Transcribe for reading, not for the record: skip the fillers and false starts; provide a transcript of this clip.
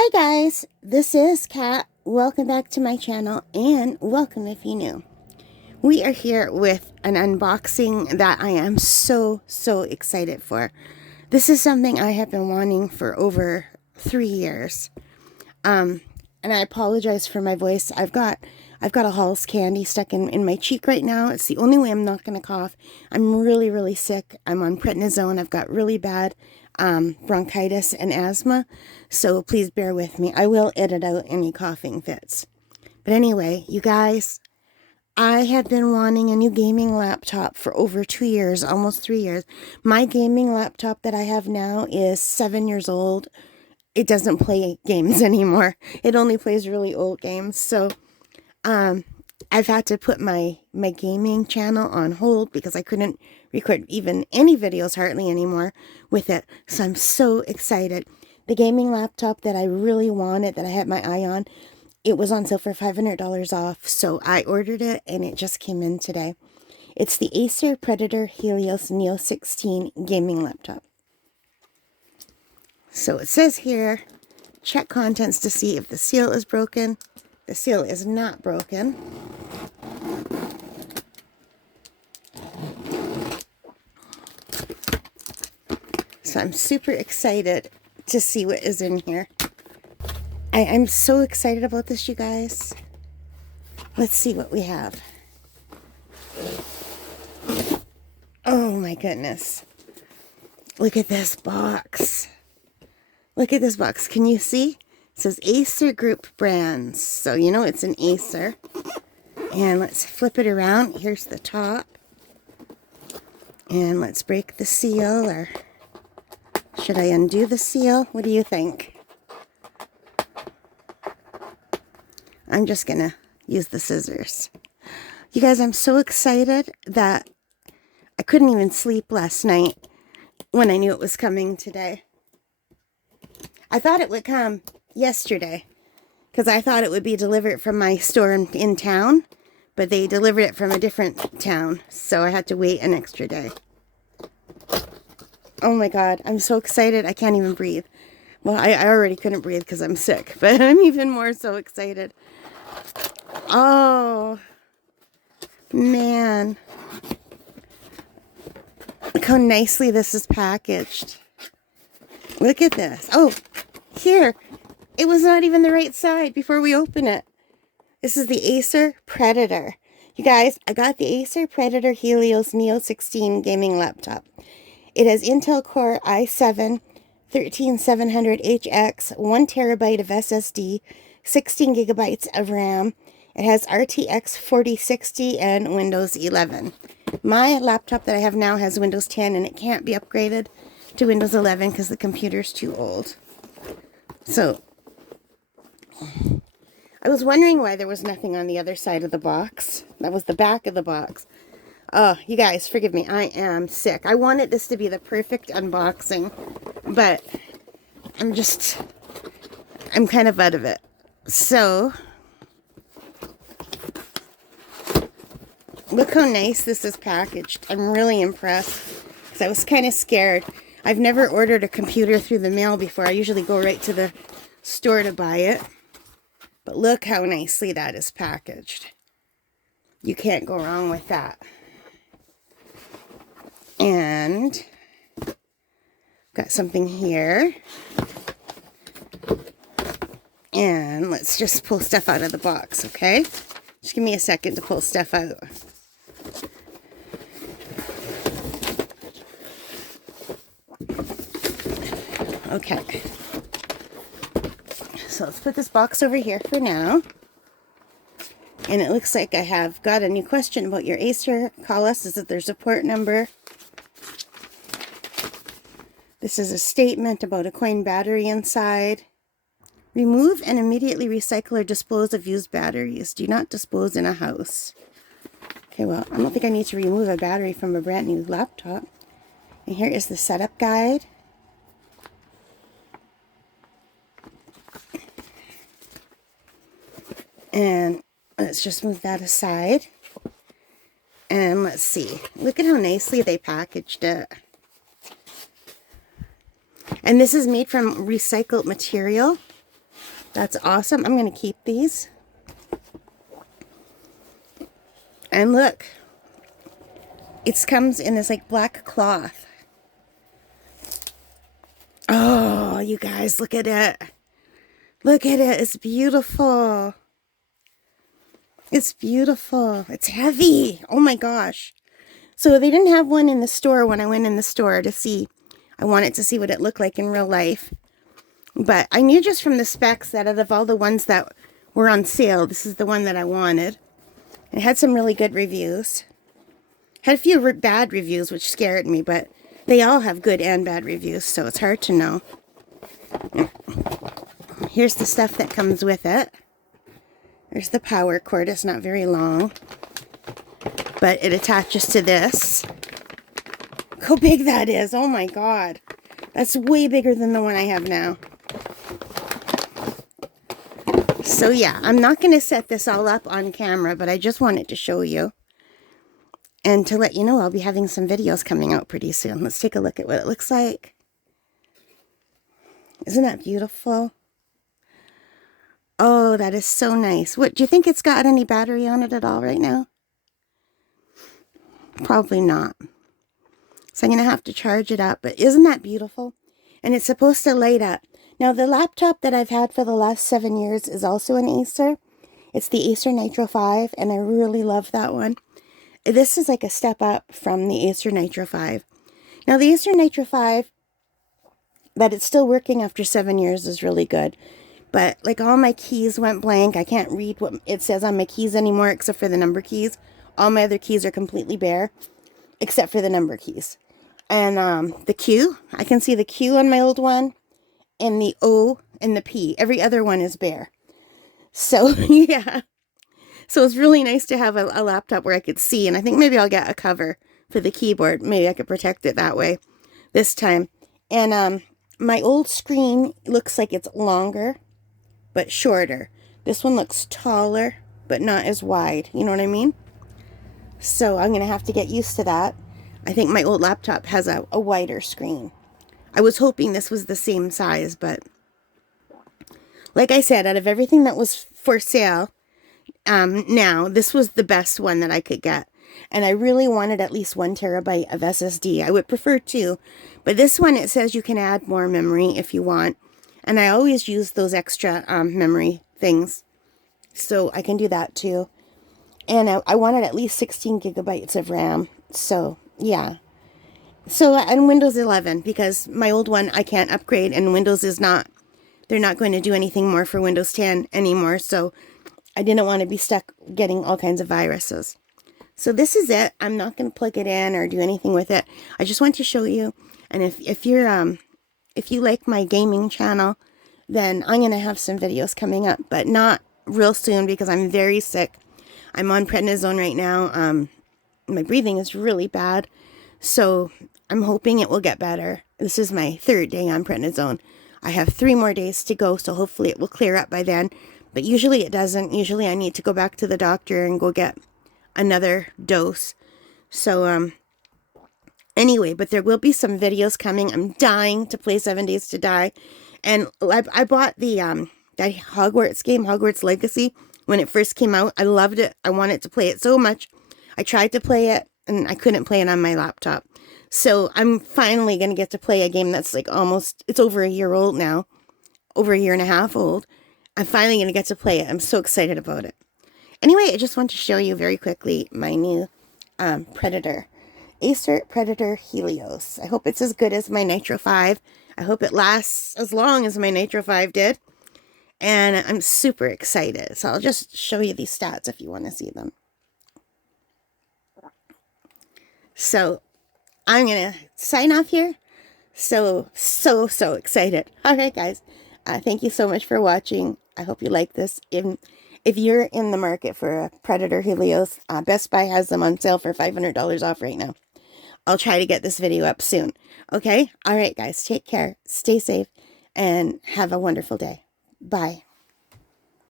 Hi guys, this is Kat. Welcome back to my channel and welcome if you're new. We are here with an unboxing that I am so excited for. This is something I have been wanting for over 3 years. And I apologize for my voice. I've got a Hall's candy stuck in my cheek right now. It's the only way I'm not going to cough. I'm really sick. I'm on prednisone. I've got really bad bronchitis and asthma, so please bear with me. I will edit out any coughing fits. But anyway, you guys, I have been wanting a new gaming laptop for over 2 years, almost 3 years. My gaming laptop that I have now is 7 years old. It doesn't play games anymore. It only plays really old games. So I've had to put my gaming channel on hold because I couldn't record even any videos hardly anymore with it. So I'm so excited. The gaming laptop that I really wanted, that I had my eye on, it was on sale for $500 off. So I ordered it and it just came in today. It's the Acer Predator Helios Neo 16 gaming laptop. So it says here, check contents to see if the seal is broken. The seal is not broken. So I'm super excited to see what is in here. I'm so excited about this, you guys. Let's see what we have. Oh my goodness. Look at this box. Look at this box. Can you see? It says Acer Group Brands. So you know it's an Acer. And let's flip it around. Here's the top. And let's break the seal, or should I undo the seal? What do you think? I'm just going to use the scissors. You guys, I'm so excited that I couldn't even sleep last night when I knew it was coming today. I thought it would come yesterday because I thought it would be delivered from my store in town, but they delivered it from a different town, so I had to wait an extra day. Oh my God, I'm so excited. I can't even breathe. Well, I already couldn't breathe because I'm sick, but I'm even more so excited. Oh, man. Look how nicely this is packaged. Look at this. Oh, here. It was not even the right side before we open it. This is the Acer Predator. You guys, I got the Acer Predator Helios Neo 16 gaming laptop. It has Intel Core i7 13700HX, 1 terabyte of SSD, 16 gigabytes of RAM. It has RTX 4060 and Windows 11. My laptop that I have now has Windows 10 and it can't be upgraded to Windows 11 because the computer's too old. So I was wondering why there was nothing on the other side of the box. That was the back of the box. Oh, you guys, forgive me. I am sick. I wanted this to be the perfect unboxing, but I'm kind of out of it. So, look how nice this is packaged. I'm really impressed because I was kind of scared. I've never ordered a computer through the mail before. I usually go right to the store to buy it. But look how nicely that is packaged. You can't go wrong with that. And got something here. And let's just pull stuff out of the box, okay? Just give me a second to pull stuff out. Okay. So let's put this box over here for now. And it looks like I have got a new question about your Acer. Call us. This is their support number. This is a statement about a coin battery inside. Remove and immediately recycle or dispose of used batteries. Do not dispose in a house. Okay, well, I don't think I need to remove a battery from a brand new laptop. And here is the setup guide. And let's just move that aside. And let's see. Look at how nicely they packaged it. And this is made from recycled material. That's awesome. I'm going to keep these. And look, it comes in this like black cloth. Oh, you guys, look at it. Look at it. It's beautiful. It's beautiful. It's heavy. Oh my gosh. So they didn't have one in the store when I went in the store to see. I wanted to see what it looked like in real life. But I knew just from the specs that out of all the ones that were on sale, this is the one that I wanted. It had some really good reviews. Had a few bad reviews, which scared me, but they all have good and bad reviews, so it's hard to know. Here's the stuff that comes with it. There's the power cord. It's not very long, but it attaches to this. Look how big that is. Oh my God. That's way bigger than the one I have now. So yeah, I'm not going to set this all up on camera, but I just wanted to show you. And to let you know, I'll be having some videos coming out pretty soon. Let's take a look at what it looks like. Isn't that beautiful? Oh, that is so nice. What, do you think it's got any battery on it at all right now? Probably not. So I'm going to have to charge it up. But isn't that beautiful? And it's supposed to light up. Now, the laptop that I've had for the last 7 years is also an Acer. It's the Acer Nitro 5, and I really love that one. This is like a step up from the Acer Nitro 5. Now, the Acer Nitro 5, that it's still working after 7 years is really good. But, like, all my keys went blank. I can't read what it says on my keys anymore except for the number keys. All my other keys are completely bare except for the number keys. And the Q, I can see the Q on my old one, and the O and the P. Every other one is bare. So, yeah. So it's really nice to have a laptop where I could see, and I think maybe I'll get a cover for the keyboard. Maybe I could protect it that way this time. And my old screen looks like it's longer, but shorter. This one looks taller, but not as wide. You know what I mean? So I'm going to have to get used to that. I think my old laptop has a wider screen. I was hoping this was the same size, but like I said, out of everything that was for sale, now, this was the best one that I could get. And I really wanted at least 1 terabyte of SSD. I would prefer 2. But this one, it says you can add more memory if you want. And I always use those extra memory things. So I can do that too. And I wanted at least 16 gigabytes of RAM. So, yeah. So, and Windows 11, because my old one I can't upgrade. And Windows is not, they're not going to do anything more for Windows 10 anymore. So I didn't want to be stuck getting all kinds of viruses. So this is it. I'm not going to plug it in or do anything with it. I just want to show you. And if you like my gaming channel, then I'm going to have some videos coming up, but not real soon because I'm very sick. I'm on prednisone right now. My breathing is really bad. So I'm hoping it will get better. This is my 3rd day on prednisone. I have 3 more days to go, so hopefully it will clear up by then. But usually it doesn't. Usually I need to go back to the doctor and go get another dose. So, anyway, but there will be some videos coming. I'm dying to play 7 Days to Die. And I bought the that Hogwarts game, Hogwarts Legacy, when it first came out. I loved it. I wanted to play it so much. I tried to play it, and I couldn't play it on my laptop. So I'm finally going to get to play a game that's like almost, it's over a year old now. Over a year and a half old. I'm finally going to get to play it. I'm so excited about it. Anyway, I just want to show you very quickly my new Predator. Acer Predator Helios. I hope it's as good as my Nitro 5. I hope it lasts as long as my Nitro 5 did. And I'm super excited. So I'll just show you these stats if you want to see them. So I'm going to sign off here. So excited. All right, guys. Thank you so much for watching. I hope you like this. If you're in the market for a Predator Helios, Best Buy has them on sale for $500 off right now. I'll try to get this video up soon. Okay? All right, guys. Take care. Stay safe. And have a wonderful day. Bye.